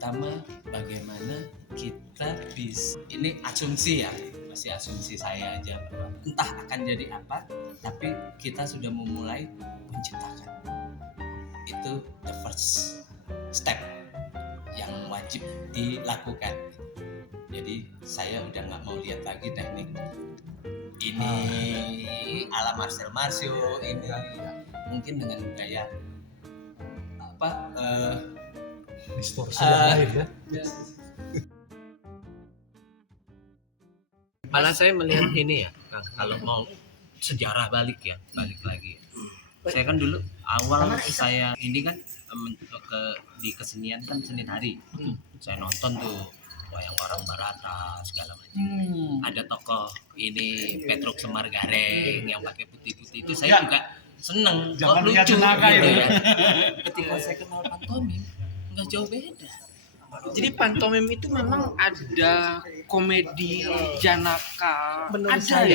pertama bagaimana kita bisa, ini asumsi ya, masih asumsi saya aja, bahwa entah akan jadi apa, tapi kita sudah memulai menciptakan. Itu the first step yang wajib dilakukan. Jadi saya udah nggak mau lihat lagi teknik ini ala Marcel Marcio, ini mungkin dengan gaya apa distorsi yang lain ya. Malah saya melihat ini ya, Kang, kalau mau sejarah balik lagi. Saya kan dulu awal saya ini kan di kesenian kan Senin hari. Saya nonton tuh wayang orang Barata segala macam. Ada tokoh ini Petruk Semar Gareng yang pakai putih-putih itu saya juga seneng, kok lucu gitu ya. Ketika saya kenal pantomim nggak jauh beda. Jadi pantomim itu memang ada komedi Janaka, Menurut saya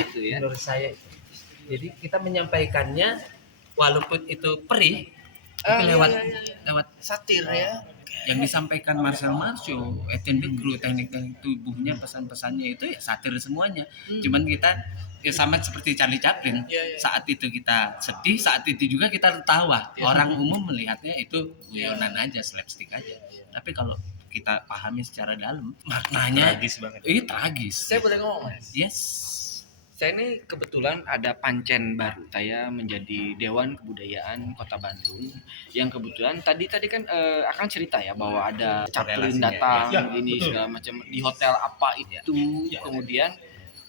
itu. Jadi kita menyampaikannya walaupun itu perih, tapi lewat satir ya. yang disampaikan Marcel Marcio, Etienne de Groot, teknik-teknik tubuhnya, pesan-pesannya itu ya satir semuanya. Cuman kita ya sama seperti Charlie Chaplin. Saat itu kita sedih, saat itu juga kita tertawa. Orang umum melihatnya itu guyonan aja, slapstick aja. Tapi kalau kita pahami secara dalam, maknanya tragis banget. Tragis. Saya boleh ngomong, Mas? Yes. Saya ini kebetulan ada pancen baru. Saya menjadi Dewan Kebudayaan Kota Bandung. Yang kebetulan tadi kan akan cerita ya bahwa ada Chaplin datang ini segala macam di hotel apa itu. Kemudian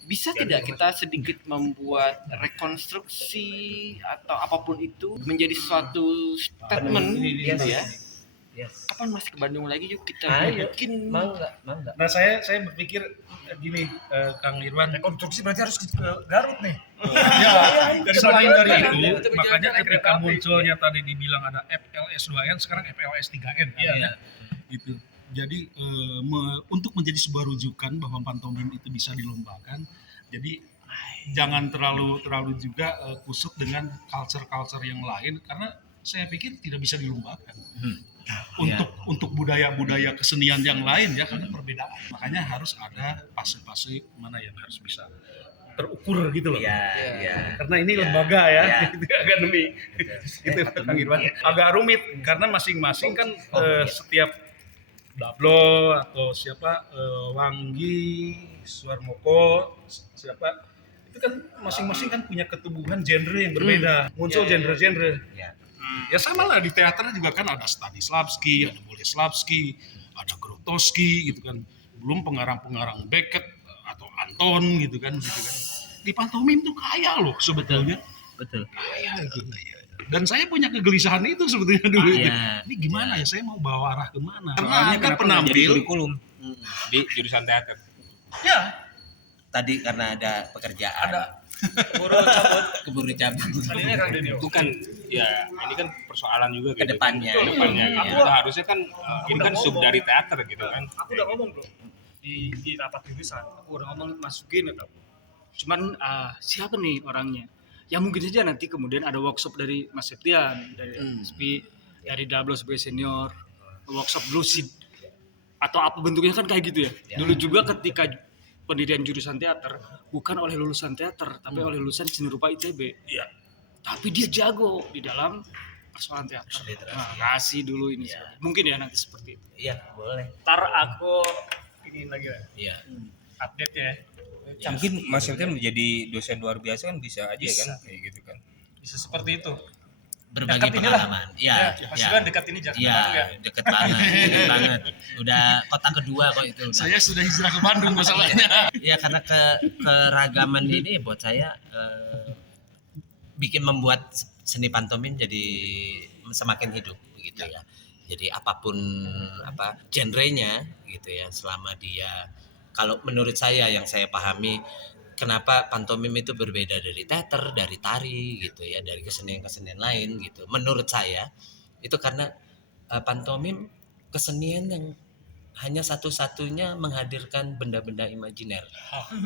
bisa tidak kita sedikit membuat rekonstruksi atau apapun itu menjadi suatu statement gitu ya? Yes. Kapan masih ke Bandung lagi yuk kita bikin. Mangga. Nah saya berpikir gini, Kang Irwan, rekonstruksi berarti harus ke Garut nih. Dari selain dari itu, makanya ketika munculnya tadi dibilang ada FLS 2N, sekarang FLS 3N. Gitu. Jadi untuk menjadi sebuah rujukan bahwa pantomim itu bisa dilombakan, jadi jangan terlalu juga kusut dengan culture yang lain, karena saya pikir tidak bisa dilombakan. Untuk budaya kesenian yang lain ya, karena perbedaan. Makanya harus ada fase-fase mana yang harus bisa terukur gitu loh. Karena ini lembaga ya, itu akademi. Itu Kang Irwan. Agak rumit karena masing-masing kan setiap Dablo atau siapa Wanggi, Suarmoko, siapa itu kan masing-masing kan punya ketubuhan genre yang berbeda. Muncul genre-genre. Ya sama lah di teater juga kan ada Stanislavski, ada Boleslavski, ada Grotowski gitu kan. Belum pengarang-pengarang Beckett atau Anton gitu kan. Di pantomim tuh kaya loh sebetulnya. Betul. Kaya gitu. Dan saya punya kegelisahan itu sebetulnya dulu. Ini gimana ya, saya mau bawa arah kemana? Karena ada penampil kurikulum di jurusan teater. Ya, Tadi karena ada pekerjaan. Keburu cabut. Bukan ya, ini kan persoalan juga Ke depannya. Kita harusnya kan ini kan sub dari teater gitu kan. Aku udah ngomong bro di rapat jurusan, aku udah ngomong masukin itu. Cuman siapa nih orangnya? Ya mungkin saja nanti kemudian ada workshop dari Mas Septian, dari SP, dari Dablo sebagai senior, workshop lucid atau apa bentuknya kan kayak gitu ya. Dulu juga ketika pendirian jurusan teater bukan oleh lulusan teater tapi oleh lulusan seni rupa ITB. Tapi dia jago di dalam persoalan teater. Nah, kasih dulu ini. Mungkin ya nanti seperti itu. Iya, boleh. Ntar aku ingin lagi Iya. update ya. Mungkin Mas Septian menjadi dosen luar biasa kan bisa aja kan kayak gitu kan. Bisa seperti itu. Berbagi Dekat inilah. pengalaman. Iya. Pasti kan dekat ini Jakarta Bandung ya. Deket banget. Udah kota kedua kok itu. saya sudah hijrah ke Bandung masalahnya. Iya, karena keragaman ini buat saya bikin membuat seni pantomim jadi semakin hidup gitu ya. Jadi apapun genrenya gitu ya, selama dia, kalau menurut saya yang saya pahami, kenapa pantomim itu berbeda dari teater, dari tari gitu ya, dari kesenian-kesenian lain gitu. Menurut saya itu karena pantomim kesenian yang hanya satu-satunya menghadirkan benda-benda imajiner,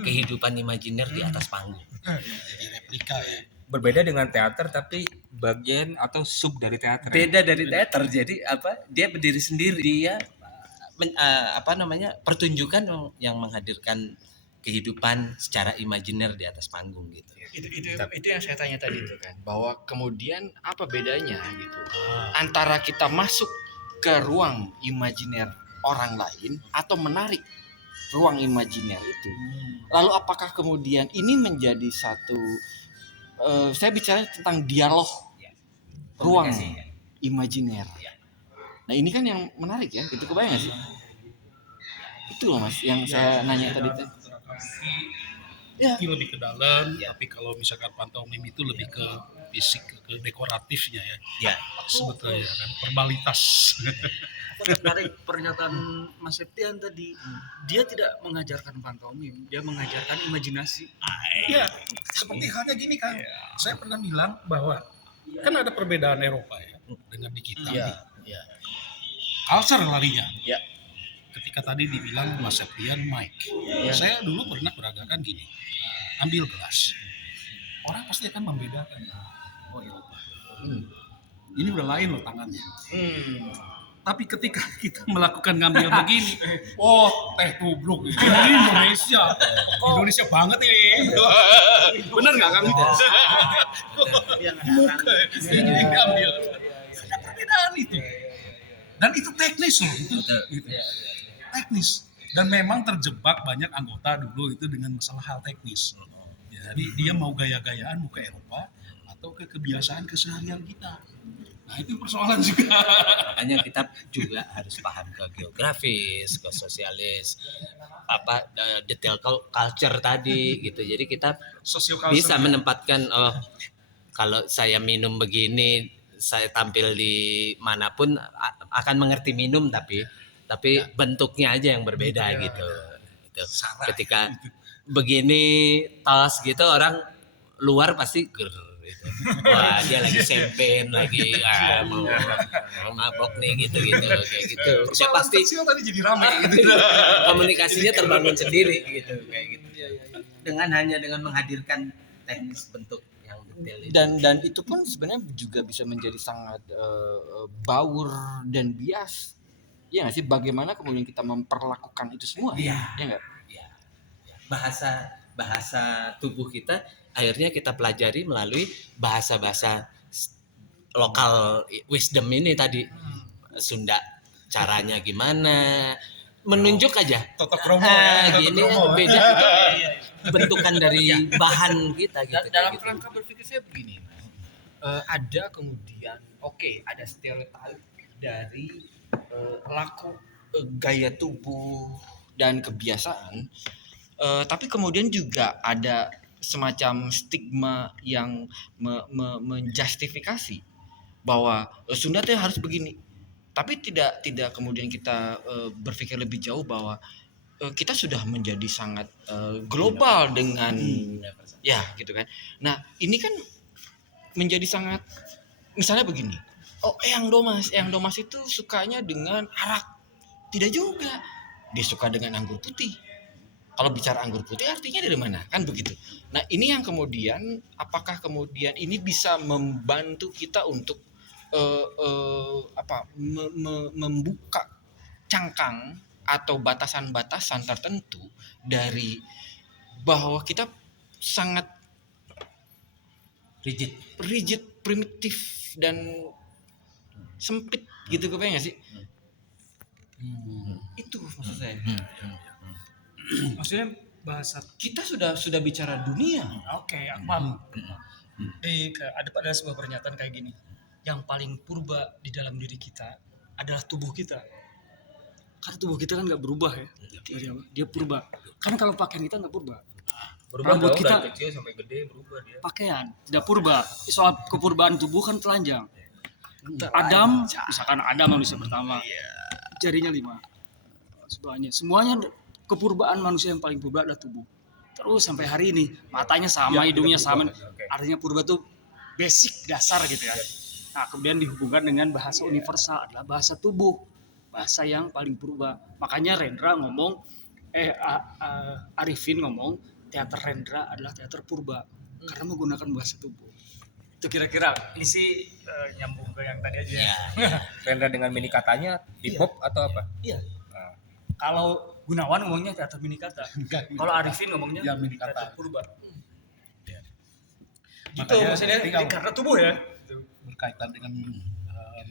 kehidupan imajiner di atas panggung. Jadi replika ya. Berbeda dengan teater tapi bagian atau sub dari teater. Beda dari teater, jadi dia berdiri sendiri, dia pertunjukan yang menghadirkan kehidupan secara imajiner di atas panggung gitu. Itu yang saya tanya tadi itu kan, bahwa kemudian apa bedanya gitu antara kita masuk ke ruang imajiner orang lain atau menarik ruang imajiner itu. Lalu apakah kemudian ini menjadi satu saya bicara tentang dialog ruang Komunikasi, ya. imajiner. Nah ini kan yang menarik ya, itu kebayang gak sih? Itu loh Mas yang saya nanya tadi tuh. Ya. Itu lebih ke dalam, tapi kalau misalkan pantomim itu lebih ke fisik, ke dekoratifnya ya. Ya. Sebetulnya kan formalitas. Aku tertarik pernyataan Mas Septian tadi. Dia tidak mengajarkan pantomim, dia mengajarkan imajinasi. Iya, seperti halnya gini kan. Saya pernah bilang bahwa kan ada perbedaan Eropa ya dengan di kita. Iya. Culture larinya. Ya. Ketika tadi dibilang Mas Septian Mike, saya dulu pernah peragakan gini. Ambil gelas, orang pasti akan membedakan. Oh Eropa. Ini udah lain loh tangannya. Tapi ketika kita melakukan ngambil begini, oh teh tubruk ini Indonesia, Indonesia banget ini. Bener nggak Kang? Muka ini ngambil. Ada perbedaan itu. Dan itu teknis loh, itu teknis. Dan memang terjebak banyak anggota dulu itu dengan masalah hal teknis. Jadi dia mau gaya-gayaan mau ke Eropa atau ke kebiasaan keseharian kita. Nah itu persoalan juga. Makanya kita juga harus paham ke geografis, ke sosialis, detail culture tadi gitu. Jadi kita bisa menempatkan kalau saya minum begini, saya tampil di manapun akan mengerti minum tapi bentuknya aja yang berbeda gitu. Ketika begini tos gitu orang luar pasti gitu. Wah dia lagi champagne lagi mau mabok nih gitu kayak gitu. Dia pasti kecil tadi jadi ramai gitu. komunikasinya terbangun sendiri gitu kayak gitu. Dengan menghadirkan teknis bentuk yang detail itu. Dan itu pun sebenarnya juga bisa menjadi sangat baur dan bias. Iya nggak sih, bagaimana kemudian kita memperlakukan itu semua? Iya. Ya nggak? Bahasa tubuh kita akhirnya kita pelajari melalui bahasa-bahasa lokal wisdom ini tadi. Sunda caranya gimana, menunjuk aja. Toto kromo ya. Gini beda itu bentukan dari bahan kita gitu. Dalam gitu. kerangka berpikir saya begini, ada kemudian ada stereotip dari laku gaya tubuh dan kebiasaan, tapi kemudian juga ada semacam stigma yang menjustifikasi bahwa Sunda tuh harus begini, tapi tidak kemudian kita berpikir lebih jauh bahwa kita sudah menjadi sangat global dengan ya gitu kan. Nah ini kan menjadi sangat, misalnya begini, Eyang Domas itu sukanya dengan arak, tidak juga, dia suka dengan anggur putih. Kalau bicara anggur putih artinya dari mana? Kan begitu. Nah ini yang kemudian, apakah kemudian ini bisa membantu kita untuk membuka cangkang atau batasan-batasan tertentu dari bahwa kita sangat rigid, primitif dan sempit gitu, kebayang nggak sih? Itu maksud saya. Maksudnya bahasa Kita sudah bicara dunia. oke, aku paham. Ada sebuah pernyataan kayak gini. Yang paling purba di dalam diri kita adalah tubuh kita. Karena tubuh kita kan nggak berubah ya. Dia purba. Karena kalau pakaian kita nggak purba. Rambut kita dari kecil sampai gede berubah dia. pakaian tidak purba. Soal kepurbaan tubuh kan telanjang. Adam, misalkan Adam manusia pertama, jarinya 5. Semuanya kepurbaan manusia yang paling purba adalah tubuh. Terus sampai hari ini matanya sama, hidungnya sama. Artinya purba tuh basic dasar gitu ya. Nah kemudian dihubungkan dengan bahasa universal adalah bahasa tubuh, bahasa yang paling purba. Makanya Rendra ngomong, Arifin ngomong, teater Rendra adalah teater purba karena menggunakan bahasa tubuh. Itu kira-kira ini sih nyambung ke yang tadi aja. Ya. Rendra dengan mini katanya hip hop atau apa? Iya. Kalau Gunawan ngomongnya teater mini kata. Kalau Arifin ngomongnya Ya, mini kata. teater purba. Ya. Gitu Makanya maksudnya tinggal karena tubuh ya. berkaitan dengan misi.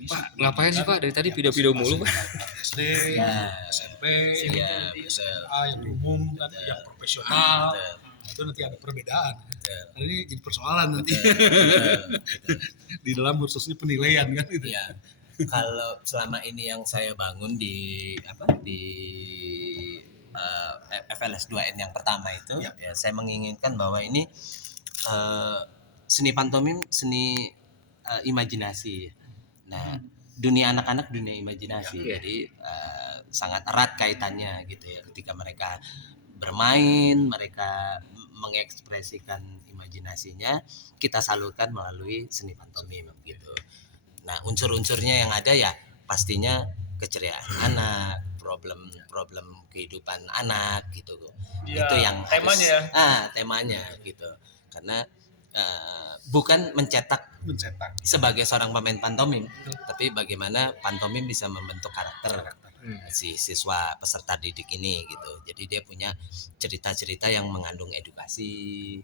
Pak, ngapain sih Pak dari tadi video-video mulu Pak? SD, Ya. SMP, Iya, betul. SMA yang umum dan yang profesional. Itu nanti ada perbedaan. Nah, ini jadi persoalan nanti di dalam khususnya penilaian kan itu. Ya, kalau selama ini yang saya bangun di FLS 2N yang pertama itu, Ya. ya saya menginginkan bahwa ini seni pantomim, seni imajinasi. Nah, dunia anak-anak dunia imajinasi, jadi sangat erat kaitannya gitu ya. Ketika mereka bermain, mereka mengekspresikan imajinasinya, kita salurkan melalui seni pantomim gitu. Nah, unsur-unsurnya yang ada ya pastinya keceriaan anak, problem kehidupan anak gitu. Ya, Itu yang temanya harus, temanya gitu. Karena bukan mencetak sebagai seorang pemain pantomim, tapi bagaimana pantomim bisa membentuk karakter si siswa peserta didik ini gitu. Jadi dia punya cerita-cerita yang mengandung edukasi,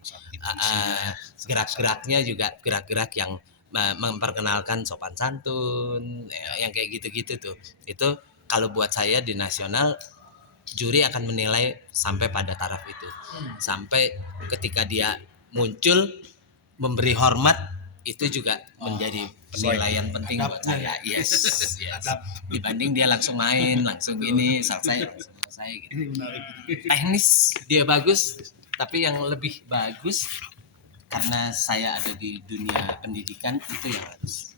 gerak-geraknya juga gerak-gerak yang memperkenalkan sopan santun, yang kayak gitu-gitu tuh. Itu kalau buat saya di nasional juri akan menilai sampai pada taraf itu. Sampai ketika dia muncul memberi hormat itu juga menjadi penilaian penting buat saya. Yes. Dibanding dia langsung main, langsung ini, selesai gitu. Ini menarik. Teknis dia bagus, tapi yang lebih bagus karena saya ada di dunia pendidikan itu yang harus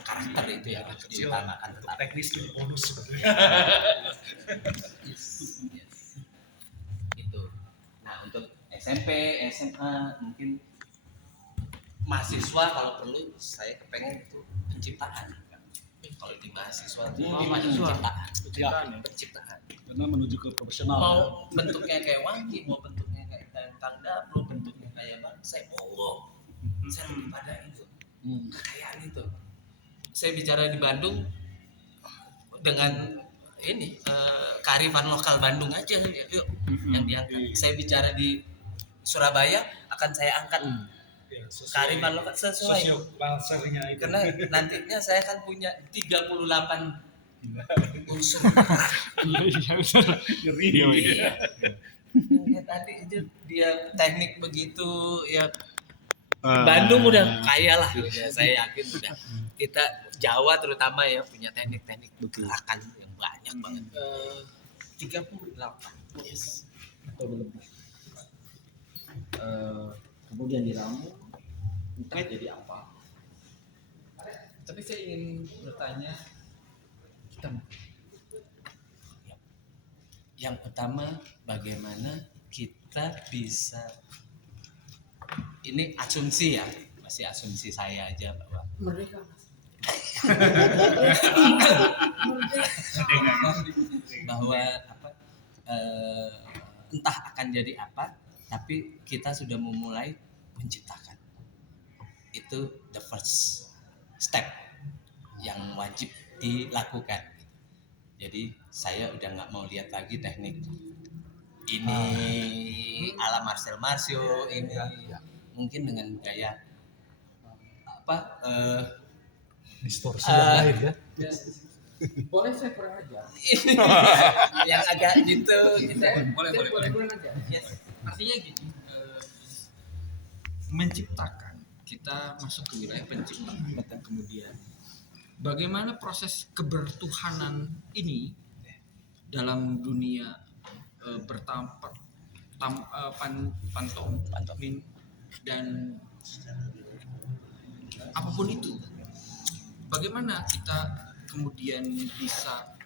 karakter itu yang harus diutamakan tetap. Teknis ini bonus sebetulnya. Yes. Itu. Nah, untuk SMP, SMA mungkin mahasiswa kalau perlu saya kepengen itu penciptaan. Kalau di mahasiswa itu penciptaan. Karena menuju ke profesional. Mau bentuknya kayak Wangki, mau bentuknya kayak Kang Dablo, bentuknya kayak Bang, saya monggo. Saya lebih pada itu. Kekayaan itu. Saya bicara di Bandung dengan ini kearifan lokal Bandung aja yuk yang diangkat. Saya bicara di Surabaya akan saya angkat kearifan lokal sesuai. Sosio-culture-nya itu. Karena nantinya saya akan punya 38 unsur. Ngeri. Iya. Ya, tadi itu dia teknik begitu ya. Bandung udah kaya lah, ya, saya yakin udah. Kita Jawa terutama ya punya teknik-teknik gerakan yang banyak banget. 38. Yes. Atau lebih. Kemudian diramu entah jadi apa. Tapi saya ingin bertanya Yang utama bagaimana kita bisa, ini asumsi ya, masih asumsi saya aja bahwa merdeka. bahwa entah akan jadi apa, tapi kita sudah memulai menciptakan. Itu the first step yang wajib dilakukan. Jadi saya udah nggak mau lihat lagi teknik ini ala Marcel Marcio ini mungkin dengan gaya Distorsi yang lain ya. Boleh saya kurang aja. yang agak gitu Boleh kurang aja. Yes. Artinya gini, menciptakan, kita masuk ke wilayah penciptaan. Kemudian bagaimana proses kebertuhanan ini dalam dunia pantomim dan apapun itu, bagaimana kita kemudian bisa,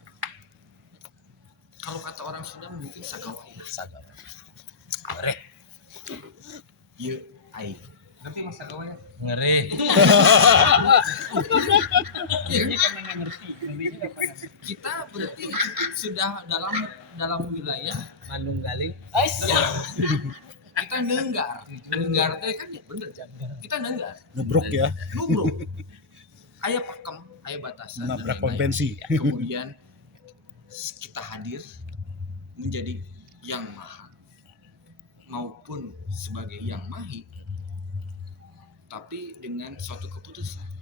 kalau kata orang Sunda mungkin sagawaya. Ngeri. Yuk, ai. Ngerti mas sagawaya? Ngeri. Kita berarti sudah dalam wilayah Manunggaling. kita nenggar teh kan ya bener. Kita nenggar. Nubruk ya. Nubruk. Aya pakem, aya batasan. Nabrak dan lain-lain. konvensi. Kemudian kita hadir menjadi yang maha maupun sebagai yang mahi, tapi dengan suatu keputusan